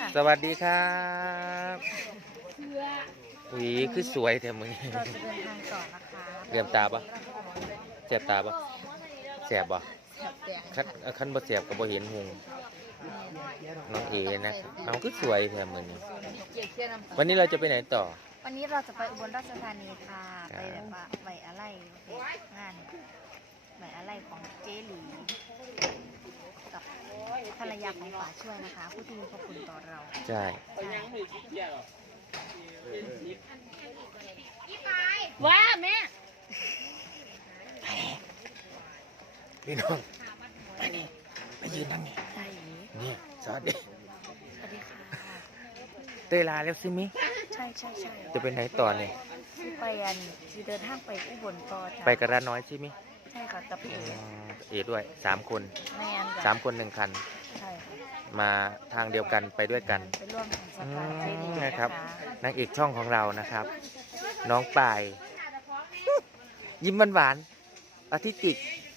สวัสดีครับอุ้ยคือสวยแท้มึงเราจะเดินทางต่อนะคะเรียมตาปะเสียบตาปะเสียบปะแซ่บแดงขั้นบ่เสียบก็บ่เห็นหงน้องเอนะครับน้องคือสวยแท้มึงวันนี้เราจะไปไหนต่อวันนี้เราจะไปอุบลราชธานีค่ะไปแบบว่าไว้อะไรงานไว้อะไรของเจหลีกับภรรยาของป๋าช่วยนะคะ ผู้ที่มีพระคุณต่อเราใช่ว่าแม่พี่น้องไปนี่ไปยืนนั่งนี่ใช่นี่สวัสดีสวัสดีค่ะเตยลาแล้วใช่ไหมใช่ใช่ใช่จะไปไหนต่อเนี่ยที่ไปที่เดินทางไปอุบลต่อจ้ะไปกระดานน้อยใช่ไหมใช่ค่ะกับพี่เอด้วย3 คนแมน 3 คน1 คันใช่ค่ะมาทางเดียวกันไปด้วยกันไปร่วมของสภาเจดีนะครับนางเอกช่องของเรานะครับ น้องปาย ยิ้มหวานๆอธิติก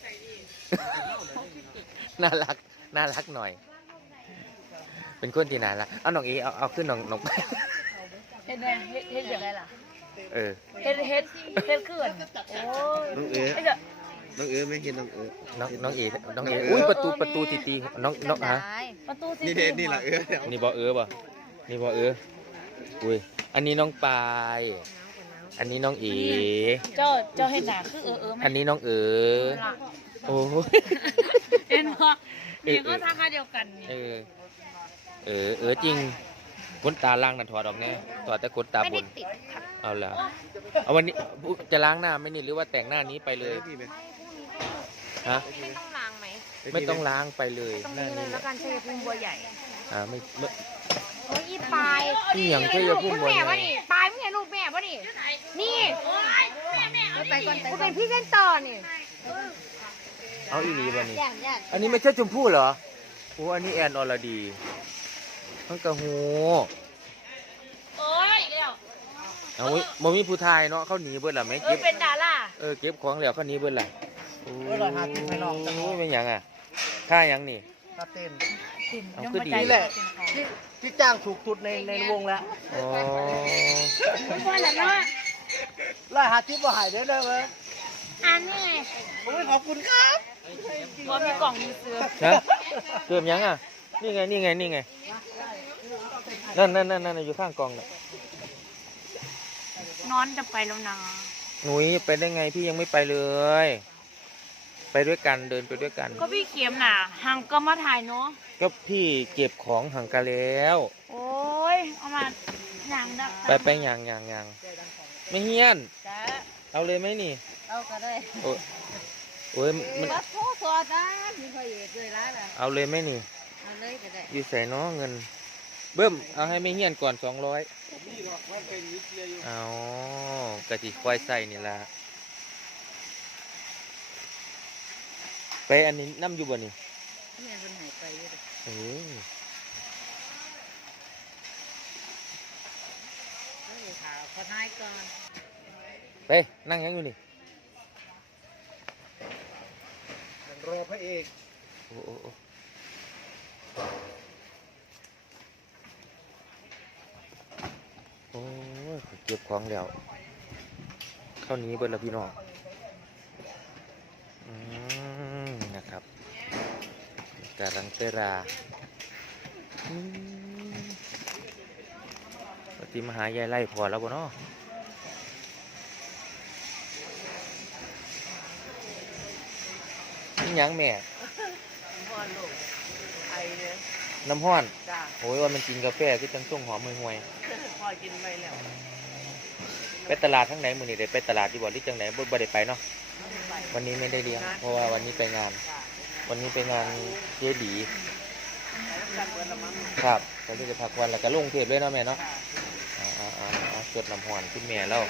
น่ารักหน่อย เป็นคนที่น่ารักเอาน้องเอเอาขึ้นน้องปายเฮ็ดไงเฮ็ดอย่างไรล่ะเออเฮ็ดขึ้นโอ้ยน้องเอ๋ไอ้เจ้าน้องเอ๋ไม่เห็นน้องเอ๋น้องเออุ้ยประตูตีน้องฮะประตูสินี่เด็นี่แหละเอ๋เดี๋ยวนี่บ่บ่นี่บ่อุ้ยอันนี้น้องปาย อันนี้น้องเอเจ้าเฮ็ดหน้าคือไหมอันนี้น้องโอ้ยเห็นบ่นี่ก็ทางเดียวกันนี่จริงขนตาล่างน่ะถอดออกแน่ถอดแต่ขนตาไม่บได้นติดค่ะเอาละเอาวันนี้จะล้างหน้าไหมนี่หรือว่าแต่งหน้านี้ไปเลยพี่ไหมฮะไม่ต้องล้างไหมไม่ต้องล้างไปเลยต้องหน้านี้เลยนี้แล้วกันชัยภูมิบัวใหญ่ไม่โอ้ยอีปลายนี่อย่างชัยภูมิบัวใหญ่ปลายไม่เห็นลูกแม่ป่ะนี่นี่ไปก่อนกูเป็นพี่เส้นต่อนี่เอาอีหลีบ่นี่ย่างอันนี้ไม่ใช่ชมพู่เหรอโอ้อันนี้แอนอรดีมันกระหูโอ้ยเดี๋ยวเอาบ่มีผู้ทายเนาะเขาหนีเบิดล่ะไม่เก็บเป็นดาราเก็บของแล้วเขาหนีเบิดล่ะโอ้เราหาที่ไปลองจังยเป็นหยังอ่ะค่าหยังนี่ตาเต้นเอาคือดีนี่แหละที่จ้างถูกสุดในวงแล้วอ๋อไม่ใช่แหละเนาะแล้วหาที่บ่หายได้เลยไหมอันนี้ไงโอ้ยขอบคุณครับพอมีกล่องมีเสื้อนะเติมหยังอ่ะนี่ไงนั่นอยู่ข้างกองน่ะนอนจะไปแล้วนะหนุ่ยไปได้ไงพี่ยังไม่ไปเลย ไปด้วยกันเดินไปด้วยกันก็พี่เข็มน่ะหังก็มาถ่ายเนาะก็พี่เก็บของห่างกันแล้วโอ้ยเอามาหนังดักไปอย่างไม่เฮี้ยนจ้าเอาเลยไหมนี่เอาก็ได้โอ้ยมันวัดโพสอดมีพระเอกเลยร้านอ่ะเอาเลยไหมนี่เอาเลยก็ได้อยู่ใส่น้อเงิน เบิ้มเอาให้ไม่เฮี้ยนก่อน200เอากะจิควายใส่นี่ละไปอันนี้น้ำอยู่บ่นี่เนี่ยคนหายไปเลยเออข่าวขอนายก่อนไปนั่งยังอยู่นี่รอพระเอกโอ้ยเก็บของแล้วเข้านี้เบิดแล้วพี่น้องนะครับการังเตราปฏิมหายายไล่พอแล้วบ่เนาะนี่ยังแม่พ่อลูกไอเนี่ยน้ำห้อนจ้าโอ้ยว่ามันกินกาแฟคือจังส่งหอมห่วยพ่อกินไปแล้วๆไปตลาดทั้งไหนมื้อนี้ได้ไปตลาดดีบ่หรือจังไหนบ่ได้ไปเนาะวันนี้ไม่ได้เลี้ยงเพราะว่าวันนี้ไปงาน วันนี้ไปงานเจดีครับก็เลยจะพักวันแล้วก็ลงเทปเลยเนาะแม่เนาะจดน้ำหอนขึ้นแม่แล้ว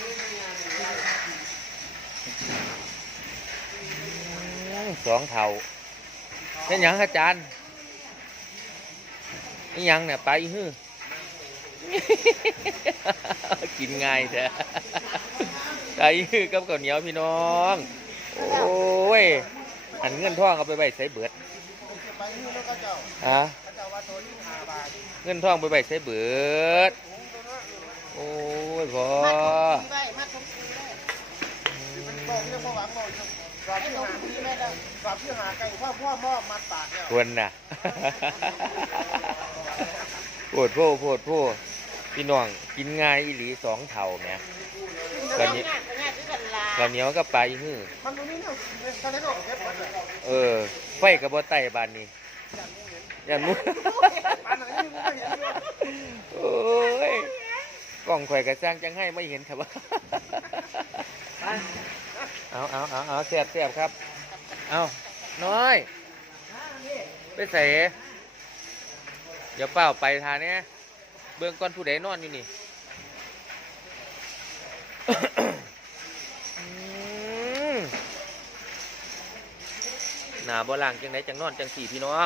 2 เท่าเป็นหยังอาจารย์นี่ยังเนี่ยไปฮื้อ กินง่ายแท้ไปฮื้อกับข้าวเหนียวพี่น้องโอ้ยหันเงินทองเอาไปใส่เบิดไปนี่แล้วก็เจ้าฮะเจ้าว่าตัวที่5 บาทเงินทองไปใส่เบิดโอ้ยพอมัดทงปีได้มันบอกเรื่องบ่หวังบ่สอบที่หาปีแม่ได้สอบที่หาไก่พ่อมอบมัดปากแล้วควรน่ะ โพดโพดพี่น้องกินง่ายอีหลี2 เท่าแหมกันนี้กันเหนียวกับปลาอีหื้อมันบ่มีแนวกินเลยตอนนั้นก็เก็บหมดเลยไฟกับบ่ไต่บานนี้ยันมุปานไหนนี่บ่เห็นเลยโอ้ยกล้องข่อยกระสร้างจังให้ไม่เห็นครับว่าเอาแซ่บครับเอาน้อยไปใส่เดี๋ยวเปล่าไปทานเนี่ยเบื้องก้อนผู้ใดนอนอยู่นี่ หนาบ่ล่างจังไหนจังนอนจังสี่พี่น้อง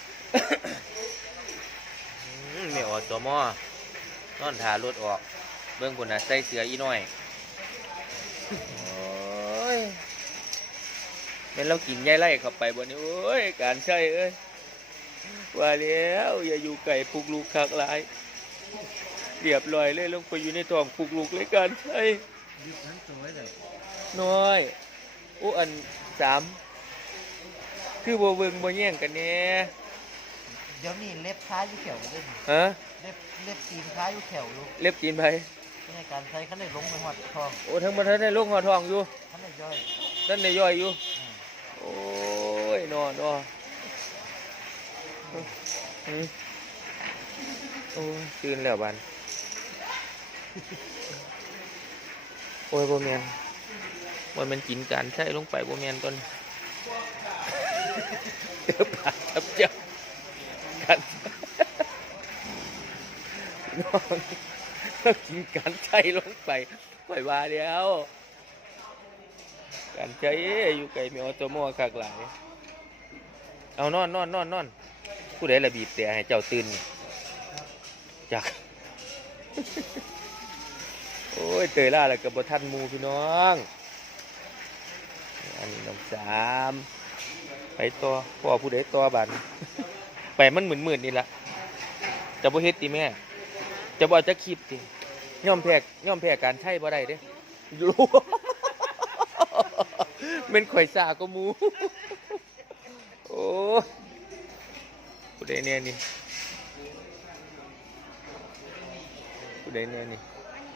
ไม่ออกตัวหม้อนอนถ่ารถออกเบื้องบนน่ะใส่เสืออีน้อยโอ้ยเป็นเรากินใยไล่เข้าไปบนนี้โอ้ยการใช่เอ้ยว่าแล้วอย่าอยู่ไก่ปลุกลูกคักหลายเรียบร้อยเลยลงไปอยู่ในท้องปลุกลูกเลยการใช่น้อยอู้อัน3คือบ่เบิ่งบ่แย่งกันแน่เดี๋ยวนี้เล็บท้ายอยู่แขวเลยฮะเล็บตีนท้ายอยู่แขวอยู่เล็บตีนไผในการใช้คันได้ลงไปหอดทองโอ้ทั้งบ่ทันได้ลงหัวทองอยู่คันได้ย่อยนั่นได้ย่อยอยู่โอ้ยนอนโอ้ยตื่นแล้วบันโอ้ยบ่แม่นมันกินการใช้ลงไปบ่แม่นต้นเดี๋ยวปากครับเจ้ากันน้องกินการใช้ลงไปปล่อยว่าแล้วการใช้อยู่ไกลมีออโตโม่คักหลายเอานอนผู้ใดระบีบแต่ให้เจ้าตื่นจัก โอ้ยเตยล่าแล้วกับบทันหมูพี่น้องอันนี้น้อง3ไปต่อพ่อผู้ใดต่อบัน ไปมันหมื่นนี่ละจะบ่เฮ็ดติแม่จะบ่จะคิดติย่อมแพ้การใช้บ่ได้เด้รู้ เป็นข่อยสาก็มู โอ้ผู้ใดเนี่ยนี่ผู้ใดเนี่ยนี่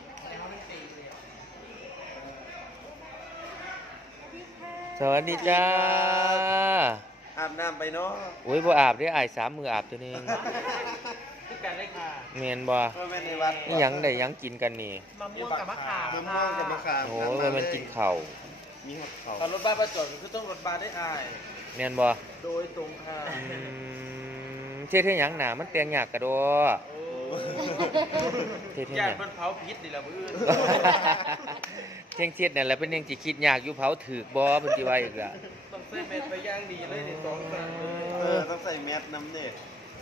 สวัสดีจ้าอาบน้ำไปเนาะโอ้ยบ่อาบได้อาย3 มื้ออาบตัวนึงคือกันได้ค่ะแม่นบ่ก็เป็นในวัดนี่หยังได้หยังกินกันนี่มะม่วงกับมะขามมะม่วงกับมะขามโอ้ยว่ามันกินข้าวมีหัวเขาตอนรถบ้านประจอดคือต้องรถบ้านได้อายแม่นบ่โดยตรงค่ะเฮ็ดหยังหนามันแต่งยากกะดอโอ้เฮ็ดหยายันงมันเผาพิษนี่แหละมืออื่นเที่ยงเทียดนั่นแหละเป็นยังสิคิดยากอยู่เผาถือกบ่เพิ่นสิว่าอีกล่ะต้องใส่เม็ดไปย่างดีเลยนี่2 สั่นเลยต้องใส่แมสน้ำเด็ก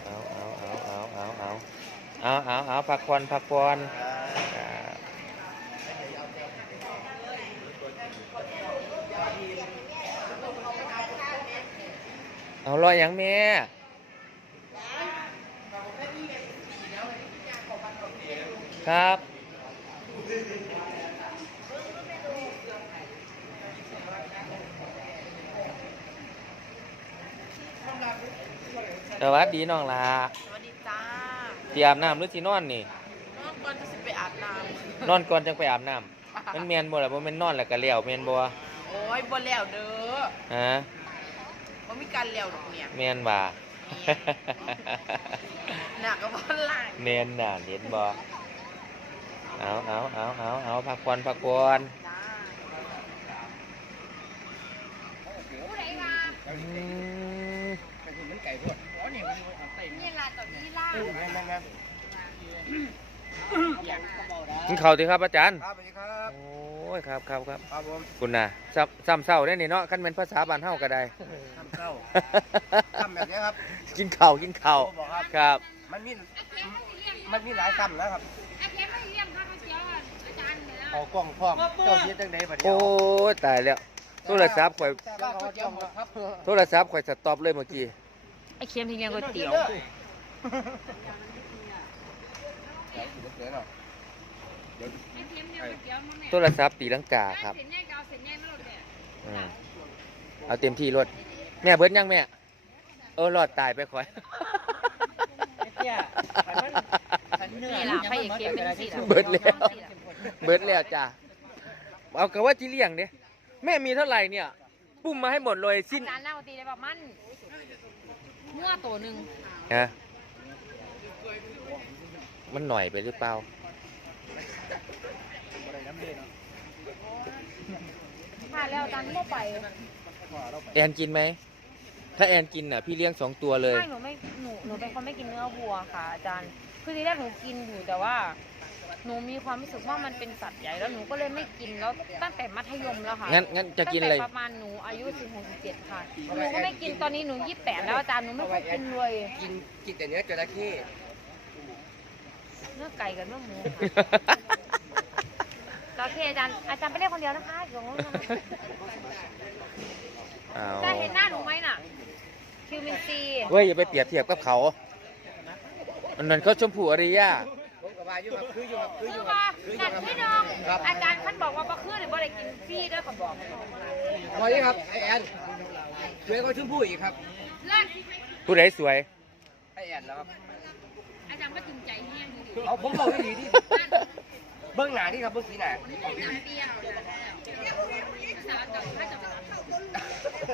เอาพักผ่อนเอารอหยังแม่ครับสวัสดีน้องลาสวัสดีจ้าสิอาบน้ำหรือสินอนนี่น้องก่อนจะสิไปอาบน้นอนก่อนจังไปอาบน้ำมันแม่นบ่ล่ะบ่แม่นนอนแล้วก็แล้วแม่นบ่ำโอ้ยบ่แล้วเด้อฮะบ่มีการแล้วดอกเนี่ยแม่นว่าหนักก็บ่ล่างแม่นน่ะเห็นบ่เอาพักผ่อนจ้าอืมมันไก่ด้วยอ๋อนี่มันเต็มนี่ล่ะตอนนี้ล่ะงั้นกินข้าวติครับอาจารย์ครับสวัสดีครับโอ้ยครับครับผมคุณน่ะซ้ำเศร้าได้นี่เนาะคันเป็นภาษาบ้านเฮาก็ได้ทำเข้าทำแบบนี้ครับกินข้าวบอกครับครับมันมีหลายคำนะครับอาเทียมไม่เลี้ยงค่ะเขาเจียวอ่ะอาจารย์เนี่ยนะเอากล้องพร้อมเจ้าเทียจังได๋บัดนี้โอ้ยตายแล้วโทรศัพท์ข่อยบ้านเขาเจียวหมดครับโทรศัพท์ข่อยสต็อปเลยเมื่อกี้ไอ้เค็มที่เลี้ยงก๋วยเตี๋ยวโไอ้เทียมเนี่ยก๋วยเตี๋ยวมาแม่โทรศัพท์ตีลังกาครับเส้นใหญ่ก็เอาเส้นใหญ่มาโหลดเนี่ยอืมเอาเต็มที่รถแม่เบิดยังแม่รอดตายไปคอยนี่ล่ะพระเอกเกมเป็นสิล่ะเบิดแล้ว เบิดแล้วจ้ะเอากะว่าจิเลี้ยงเด้แม่มีเท่าไหร่เนี่ย ปุ้มมาให้หมดเลยสิ้นจานเล่าตีได้ประมาณมั่วตัวหนึ่งฮะมันหน่อยไปหรือเปล่าค่ะแล้วตอนนี้ไปแอนกินไหมถ้าแอนกินน่ะพี่เลี้ยง2 ตัวเลยไม่หนูเป็นคนไม่กินเนื้อวัวค่ะอาจารย์คือทีแรกหนูกินอยู่แต่ว่าหนูมีความรู้สึกว่ามันเป็นสัตว์ใหญ่แล้วหนูก็เลยไม่กินแล้วตั้งแต่มัธยมแล้วค่ะงั้นจะกินอะไรตั้งแต่ประมาณหนูอายุ16-17ค่ะหนูก็ไม่กินตอนนี้หนู28แล้วอาจารย์หนูไม่ค่อยกินเลยกินแต่เนื้อจระเข้เนื้อไก่กับเนื้อหมูค่ะโอเคอาจารย์ไปเล่นคนเดียวนะคะอยู่ตรงนู้นนะเอาจะเห็นหน้าหนูไหมน่ะคิวมินซีเว้ยอย่าไปเปรียบเทียบกับเขาอันนั้นเขาชมพูอริยาผมกับว่าอยู่ครับคืออยู่ครับคืออคืยู่อครับว่านั่นพี่น้องอาจารย์ท่านบอกว่าบ่คือหรือบ่ได้กินฟรีเด้อเขาบอกพอดีครับไอแอนช่วยก็ชุ่มผู้อีกครับเลิศผู้ใดสวยไอแอนแล้วครับอาจารย์ก็จริงใจแห้งดีเอาผมบอกให้ดีที่เบื้องหน้านี่ครับเบื้องสีหน้าๆน้ำเปรี้ยวสาวกับถ้าจะไปรับ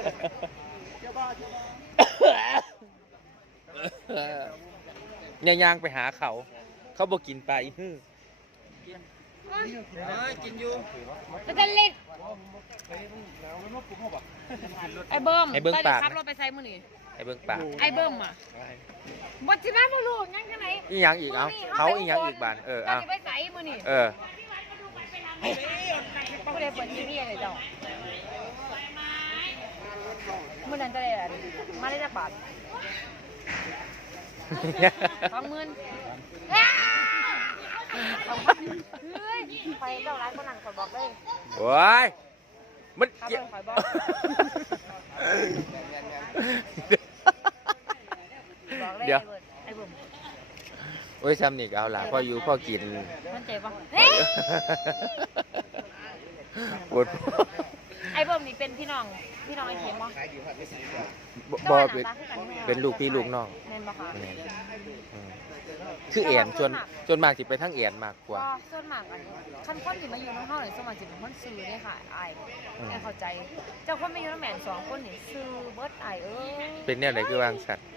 เนี่ยยางไปหาเขา เขาบอกกินปลาอีฮื้อกินอยู่แล้วจะเล่นไอ้เบิ้มให้เบิ้งปากขับนะรถไปใส่มื้อนี้ให้เบิ้งปากไอ้เบิ้มอ่ะบ่สิมาบ่รู้ยังจังไหนอีหยังอีกเอาเขาอีหยังอีกบานจะเอาสิไปใส่มื้อนี้เออบ่ได้เปิดทีวีเลยเจ้ามื้อนั้นจะได้อันมาได้จักบาท 20,000เฮ้ยไปเจ้าร้านคนนั้นขอยบอกเลยโอ้ยมันครับเกี่ยวขอยบอกบอกเลยเดี๋ยวไอ้เบิ้มโอ้ยซ้ำนี่ก็เอาล่ะพ่ออยู่พ่อกินมันใจปะเฮ้ยปวดไอ้เบิ้มนี่เป็นพี่น้องไอ้เข็มมั้งบ่เป็นลูกพี่ลูกน้องแม่นปะคะแม่นอืมคือเอียนจนมากสิไปทั้งเอียนมากกว่าก็ส่วนมากอันคันคนที่มาอยู่น้องเฮาเนี่ยส่วนมากสิเป็นคนซื้อเด้ค่ะอายแม่เข้าใจ เจ้าคนมาอยู่น้องแม่น2คนนี่ซื้อเบิดอายเอ้ยเป็นแนวไหนคือวางสัตว์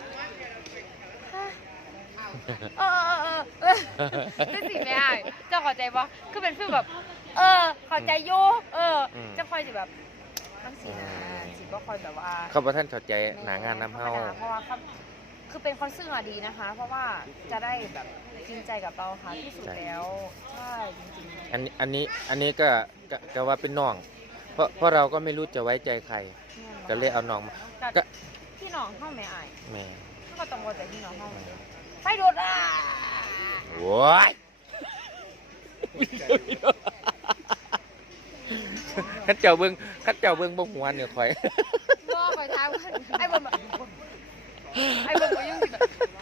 จังสิแม่อายเจ้าเข้าใจบ่คือเป็นฟีลแบบเข้าใจอยู่จะค่อยสิแบบมันสินะสิบ่ค่อยแบบว่าเขาบอกท่านเข้าใจหนางานน้ำเฮาเพราะว่าเขาคือเป็นคนซื่อดีนะคะ เพราะว่าจะได้แบบจริงใจกับเราค่ะที่สุดแล้วใช่จริงๆอันนี้ก็ว่าเป็นน้อง เพราะเราก็ไม่รู้จะไว้ใจใคร ก็เลยเอาน้องมาก็พี่น้องเข้าไม่อายแหม่ก็ต้องว่าแต่พี่น้องเข้าไฟโดดอ่ะโว้ยขัดเจ้าเบิ้งบ่หัวเนี่ยข่อยล่อไปทางไอ้เบิ้มแบบไอ้เบิ้มก็ยังสิแบบ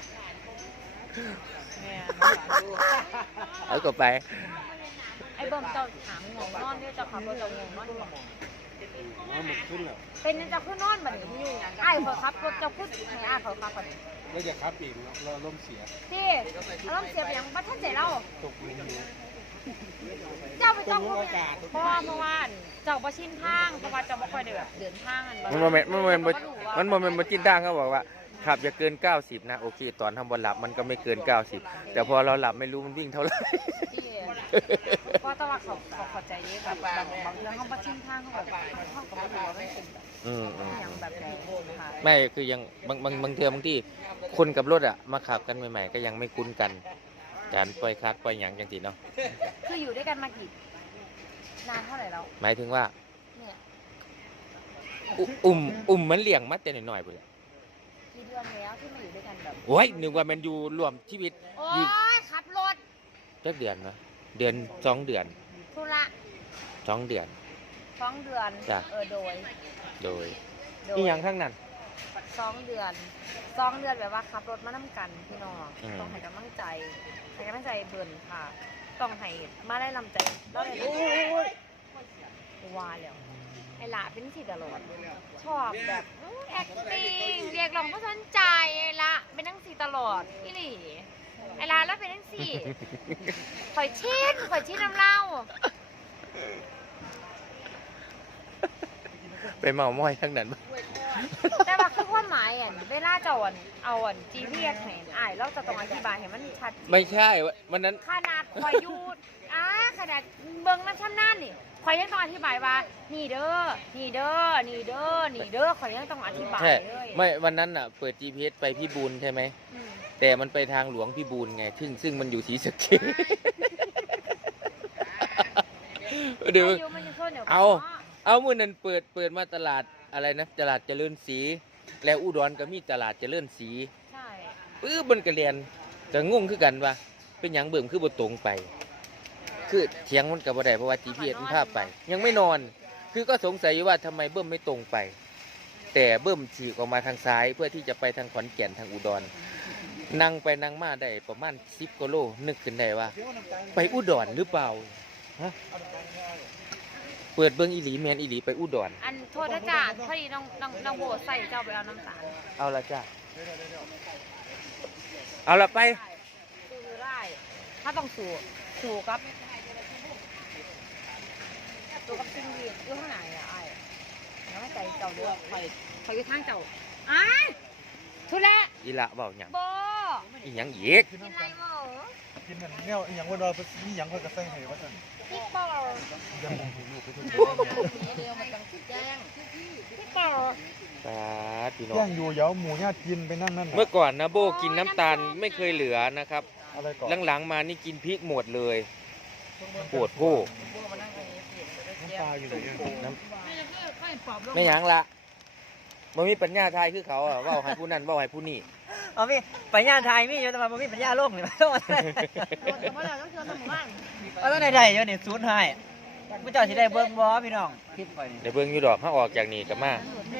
เนี่ยเอาก็ไปไอ้เบิ้มเจ้าถามง่วงนอนด้วยเจ้าขับรถเจ้าง่วงนอนอยู่เป็นเจ้าขึ้นนอนแบบนี้ไอ้เขาขับรถเจ้าขึ้นให้ไอ้เขาขับแบบนี้แล้วจะครับอีกเราล้มเสียพี่อารมณ์เสียไปยังบัดท่านใจเล่าตกหลุมอยู่เจ้าไปต้องเพราะว่าเมื่อวานเจ้าประชินทางเพราะว่าเจ้าไม่ค่อยได้แบบเดินทางมันโมเมนต์มาจิ้นทางเขาบอกว่าขับอย่าเกิน90นะโอเคตอนทำบอลหลับมันก็ไม่เกิน90แต่พอเราหลับไม่รู้มันวิ่งเท่าไหร่เพราะแต่ว่าเขาเข้าใจดีแบบบางเรื่องเขาประชินทางเขาแบบเขาก็ไม่รู้ว่าไม่เป็นแบบอย่างแบบนี้ค่ะไม่คือยังบางเทื่อบางที่คนกับรถอ่ะมาขับกันใหม่ๆก็ยังไม่คุ้นกันการปล่อยคัดปล่อยหยังจังสิเนาะคืออยู่ด้วยกันมากี่นานเท่าไหร่แล้วหมายถึงว่าเนี่ยอุ่มมันเลี้ยงมาแต่หน่อยๆไปเลยกี่เดือนแล้วที่มาอยู่ด้วยกันแบบโอ้ยนึกว่ามันอยู่รวมชีวิตโอ้ยขับรถจักเดือนนะเดือน2 เดือนธุระ 2 เดือน 2 เดือนจ้ะโดยโดยนี่ยังข้างนั้น 2 เดือนแบบว่าขับรถมานํกันพี่น้องต้องให้กำลังใจเบิ่นค่ะต้องให้มาได้ลำใจแล้วเลยว่าแล้วไอ้หล่าเป็นสิตลอดชอบแบบacting เรียกร้องบ่สนใจไอ้หล่าเป็นจังซี่ตลอดอีหลีไอ้หล่าแล้วเป็นจังซี่ข่อยชินน้ำเล่าไปเมาม้อยทั้งนั้นแต่ว่าคือความหมายเวลาจะเอาGPS ให้อ้ายเราจะต้องอธิบายให้มันชัดเจนไม่ใช่วันนั้นขนาดข่อยอยู่ขนาดเบิ่งมันชำนาญนี่ข่อยยังต้องอธิบายว่านี่เด้อข่อยยังต้องอธิบายใช่เลยไม่วันนั้นอ่ะเปิด GPS ไปพี่บูนใช่ไหมอืมแต่มันไปทางหลวงพี่บูนไงซึ่งมันอยู่ศรีสะเกษ เดี๋ยวอายุมันจะโทษเดี๋ยวเอามื้อนั้นเปิดมาตลาดอะไรนะตลาดเจริญศรีแล้วอุดรก็มีตลาดเจริญศรีใช่มันก็เรียนก็งงคือกันว่าเป็นหยังเบิ่มคือบ่ตรงไป คือเถียงมันก็บ่ได้เพราะว่า GPS มันพาไป ยังไม่นอน คือก็สงสัยอยู่ว่าทำไมเบิ่มไม่ตรงไป แต่เบิ่มฉีกออกมาทางซ้ายเพื่อที่จะไปทางขอนแก่นทางอุดรนั่งไปนั่งมาได้ประมาณ10กิโลนึกขึ้นได้ว่า ไปอุดรหรือเปล่าฮะเปิดเบิ่งอีหลีแมนอีหลีไปอุดรอันโทษนะจ๊ะพอดีน้องโบใส่เจ้าไปเอาน้ำตาลเอาละจ้าเอาละไปคือได้ถ้าต้องสู่กับสิ่งดีอยู่ข้างไหนอ้ายแล้วไม่ใจเจ้าเด้อข่อยอยู่ทางเจ้าอ้ายทุเรศอีละเว้าหยังโบอีหยังอีกกินอะไรหมอกินเหมือนเนี่ยอหย่างว่าเรามีอย่างเขาก็ใส่ให้ว่าซั่นพี่ปอยังคงถือลูกไปทุกเดียวมันต้องคิดแจ้งพี่ปอสาธุพี่น้อแย่งงอยู่เดี๋ยวหมูย่ากินไปนั่นเมื่อก่อนนะโบกินน้ำตาลไม่เคยเหลือนะครับอะไรก่อนหลังๆมานี่กินพริกหมดเลยปวดโพกน้ำปลาอยู่ไหนเนี่ยไม่หยังละมันมีปัญญาทายคือเขาอะเว่าให้ผู้นั้นเว่าให้ผู้นี้เอาพี่ปัญญาไทยมีอยู่แต่ว่าบ่มีปัญญาโลกนี่มันต้องอะไรเมื่อไหร่ต้องเจอสมุนไพรเอาต้องได้ๆอยู่นี่ศูนย์ให้ผู้เจ้าสิได้เบิ่งบ่พี่น้องคลิปไปนี่เดี๋ยวเบิ่งอยู่ดอกถ้าออกจากนี่ก็มา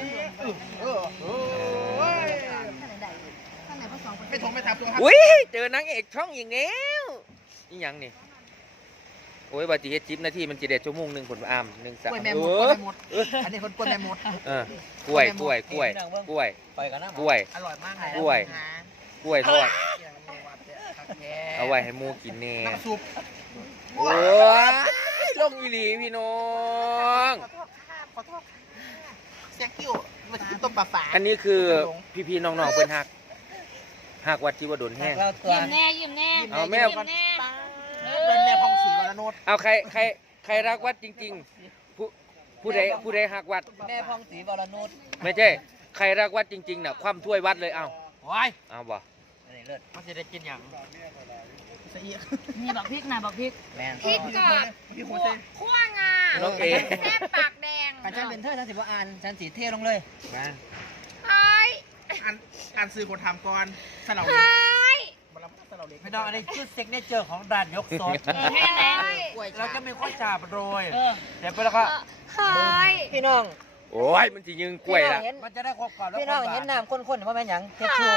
ไม่ถงไม่ทำตัวครับอุ้ยเจอนางเอกช่องอีกแล้วนี่ยังนี่โอ้ยบาจิเฮ็ดจิ๊บนาทีมันจะได้ชั่วโมงหนึ่งผลอ้ามหนึ่งสามกล้วยแม่มดอันนี้คนกล้วยแม่มดกล้วยกล้วยไปกันนะกล้วยอร่อยมากกล้วยกล้วยทอดเอาไว้ให้หมูกินแน่น้ำซุปโอ้ยลงอีหลีพี่น้องขอโทษแซงกิ้วมากินต้มปลาฝาอันนี้คือพี่ๆน้องๆเพิ่นฮักวัดที่ว่าดนแห้งเราตัวยิ้มแน่เอาแม่แน่เป็นแม่พองศรีวรนุชเอาใครรักวัดจริงๆผู้ใดฮักวัดแม่พองศรีวรนุชไม่ใช่ใครรักวัดจริงๆน่ะคว่ำถ้วยวัดเลยเอาว้ายเอาบ่อันนี้เลิศมันจะได้กินอย่างนี่บักพริกนะบักพริกแม่นพริกกับคั่วงาน้องเอ๋แซ่บปากแดงกันฉันเป็นเธอฉันสิบ่อ่านฉันสิเทลงเลยมาเฮ้ยอ่านซื้อคนทำก่อนสลับเฮ้ยมารับสลับเล็กไม่ต้องอันนี้คือเซ็กเนเจอร์ของด่านยกซดเฮ้ยเราจะไม่ค่อยจาบโรยเดี๋ยวไปแล้วก็เฮ้ยพี่น้องโอ้ยมันสิยิงกล้วยละมันจะได้ครบก่อนพี่น้องเห็นน้ำข้นๆว่าแม่นหยังทิชชู่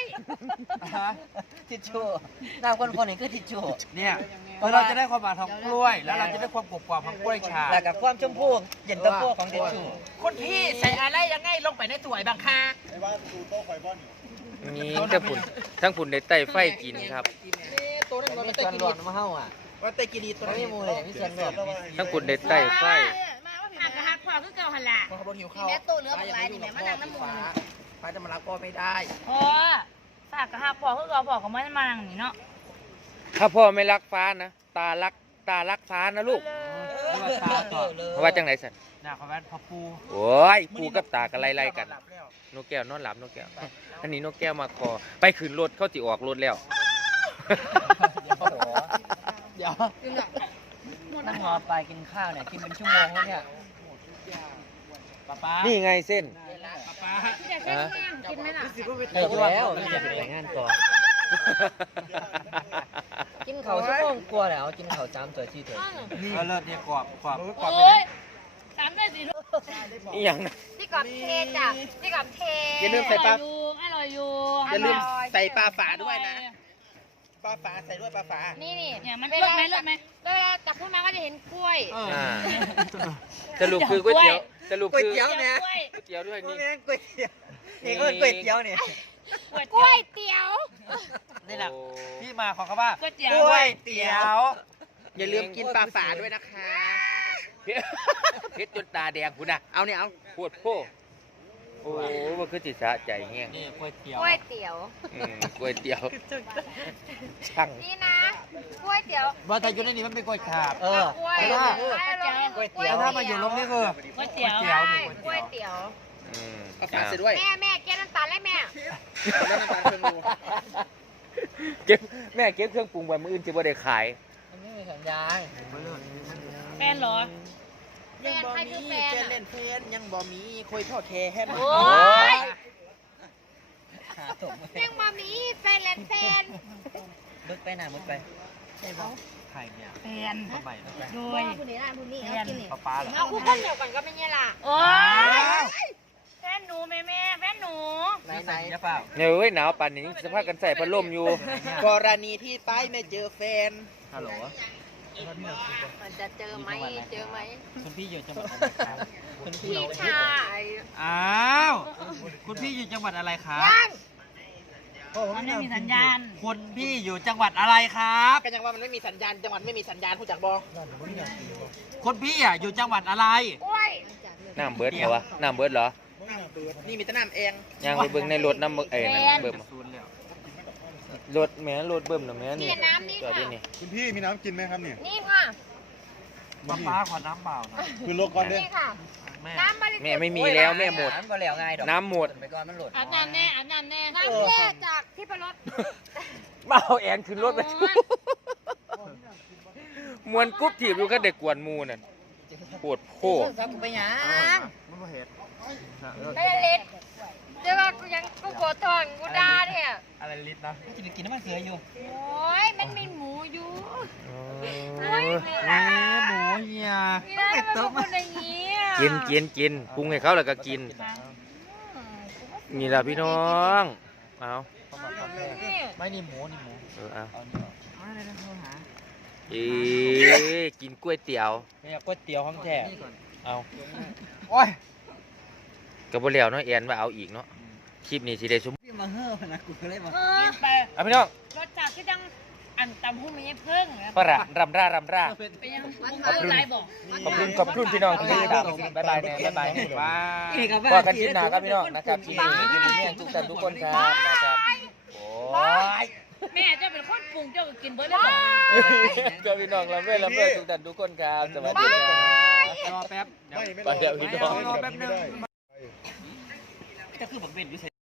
ทิชชู่น้ำข้นๆนี่คือทิชชู่เนี่ยเราจะได้ความหวานของกล้วย แล้วเราจะได้ความกรุบกรอบของกล้วยฉาบแล้วกับความชมพูเย็นตาโฟของทิชชู่คุณพี่ใส่อะไรยังไงลงไปในถ้วยบางคะไอ้ว่าดูโต๊ะไฟบอลอยู่นี่ทั้งผุนได้ไต่ไฟกินครับตัวนั้นมีส่วนรวมมาเฮาอ่ะว่าเตกินีตัวไม่นี้มีมูเลยมีส่วนรวมทั้งผุนได้ไต่ไฟหักกะหักพอคือเก่าหันละพอขับรถหิวข้าวแม่ตู้เนื้อปลานี่แม่มานั่งน้ำมูฟ้าจะมารับก็ไม่ได้พอฝากกะหักพอคือเก่าพอก็มานั่งนี่เนาะถ้าพ่อไม่รักฟ้านะตารักฟ้านะลูก เพราะว่าจังไหนสันน่ะขอแว่นพอปูโอ้ยปูกับตากันไล่ๆกันหลับแล้วนกแก้วนอนหลับนกแก้ว อันนี้นกแก้วมาคอ ไปขึ้นรถเขาติออกรถแล้วเดี๋ยวนั่งรอไปกินข้าวเนี่ยกินเป็นชั่วโมงแล้วเนี่ยป้าป้านี่ไงเส้นป้าป้าพี่จะแค่กินไหมล่ะไปแล้วนี่จะเป็นรายงานก่อนกินข้าวชั่วโมงกลัวแล้วกินข้าว3 ถ้วย4 ถ้วยเลิศเนี่ยกรอบโอ้ย3 ด้วยอีหยังนะพี่กอบเทจ้ะพี่กอบเทอย่าลืมใส่ปลาอร่อยอยู่อย่าลืมใส่ปลาฝาด้วยนะปลาฝาใส่ด้วยปลาฝานี่เนี่ยมันเลิศไหมเลิศไหมเวลาตักขึ้นมาก็จะเห็นกล้วยอ่าสรุปคือก๋วยเตี๋ยวสรุปก๋วยคือเตี๋ยวเนี่ยก๋วยเตี๋ยวด้วยไม่นี่ใช่ก๋วยเตี๋ยวนี่ก็ก๋วยเตี๋ยวเนี่ยกล้วยเตี๋ยวนี่แหละโอ้ที่มาของคำว่าก๋วยเตี๋ยวก๋วยเตี๋ยวอย่าลืมกินปลาฝาด้วยนะคะเพชรจนตาแดงคุณน่ะเอาเนี่ยเอาปวดโพโอ้มันคือจิตสะใจแห้งนี่ก๋วยเตี๋ยวกล้วยเตี๋ยวก๋วยเตี๋ยวช่างนี่นะกล้วยเตี๋ยวว่าแต่อยู่ในนี้มันเป็นก๋วยขาบกล้วยแต่ถ้าก๋วยเตี๋ยวแต่ถ้ามาอยู่ลงนี่คือก๋วยเตี๋ยวใช่กล้วยเตี๋ยวปลาฝาใส่ด้วยแม่แก้น้ำตาลเลยแม่แล้วน้ำตาลเครื่องดูเก็บแม่เก็บเครื่องปรุงไว้มื้ออื่นจะบ่ได้ขายมันไม่มีสัญญาณแฟนเหรอแฟนใครคือแฟนแฟนอะเล่นเพลนยังบ่มีคุยท่อแค่แค่นั้นโอ้ยหาตกยังมามีแฟนแลนแฟนมุดไปหน่ะมุดไปใช่ปะไข่เนี่ยแฟนคนใหม่มุดไปโดโอ้ยยคุณนี่นะคุณนี่เอากินนี่ป้าเหรอเอาคู่คนเดียวกันก็ไม่เนี่ยล่ะโอ้ยแฟนหนูแม่แฟนหนูไหนจะเปล่าเนี่ยเอ้ยหนาวปานนี้สภาพกันใส่พัดลมอยู่กรณีที่ไปไม่เจอแฟนฮัลโหลมันจะเจอไหมเจอไหมคุณพี่อยู่จังหวัดอะไรครับคุณพี่พี่ชายอ้าวคุณพี่อยู่จังหวัดอะไรครับยังมันไม่มีสัญญาณคุณพี่อยู่จังหวัดอะไรครับก็ยังว่ามันไม่มีสัญญาณจังหวัดไม่มีสัญญาณผู้จักบอคุณพี่อ่ะอยู่จังหวัดอะไรกล้วยน้ำเบิดเหรอวะน้ำเบิดเหรอนี่มีแต่น้ำเองย่างไปเบิ่งในรถน้ำเอ้ยนั่นเบิ่มศูนย์แล้วรถแม่รถเบิ่มน่ะแม่นี่นี่น้ำนี่จอดค่ะที่นี่คุณพี่มีน้ำกินไหมครับเนี่ยนี่ค่ะป้าขอน้ำเปล่าหน่อยคือโลกก่อนเด้อนี่ค่ะแม่น้ำบริสุทธิ์แม่ไม่มีแล้วแม่หมดน้ำก็แล้วไงดอกน้ำหมดไปก่อนมันหลุดอาบน้ำแน่อาบน้ำแน่น้ำแย่จากที่ประรถมาเอาแอนขึ้นรถไปมวนกุ๊บถีบอยู่ก็เด็กกวนหมูนั่นปวดโพสักไปยังไม่ได้เล็ดเดี๋ยวว่ากูยังกูปวดท้องกูด่าเนี่ยอะไรลิตรนะกินน้ำมันเสืออยู่โอ้ยมันมีหมูอยู่โอ้ยหมูเฮียนี่นะทำไมพวกคนอย่างนี้อ่ะกินปรุงให้เขาแล้วก็กิน นี่ล่ะพี่น้องเอานี่ไม่นี่หมูนี่หมูเอาเอานี่เอาอะไรนะโทรหากินก๋วยเตี๋ยวเนี่ยก๋วยเตี๋ยวของแท้เอาโอ้ยก็บ่แล้วเนาะแอนว่าเอาอีกเนาะคลิปนี้สิได้ชมพี่มาเฮ้อนะกูเลยมากินไปเอาพี่น้องรสชาติที่ดังอันตำหุ้มมีเพิ่งปะระรำร่าเป็นยังขอบคุณใจบอกขอบคุณพี่น้องที่ติดตามบ๊ายบายแน่บ๊ายบายว้าพอกันคลิปหน้าครับพี่น้องนะครับคลิปนี้ยินดีทุกท่านทุกคนครับนะครับโอ้ยแม่เจ้าเป็นคนปรุงเจ้าก็กินเบิร์ดเลยบอกก็พี่น้องลำเลื่อนทุกท่านทุกคนครับสวัสดีครับรอแป๊บไม่ไปเดี๋ยวพี่น้องรอแป๊บนึงก็คือบักเบนอยู่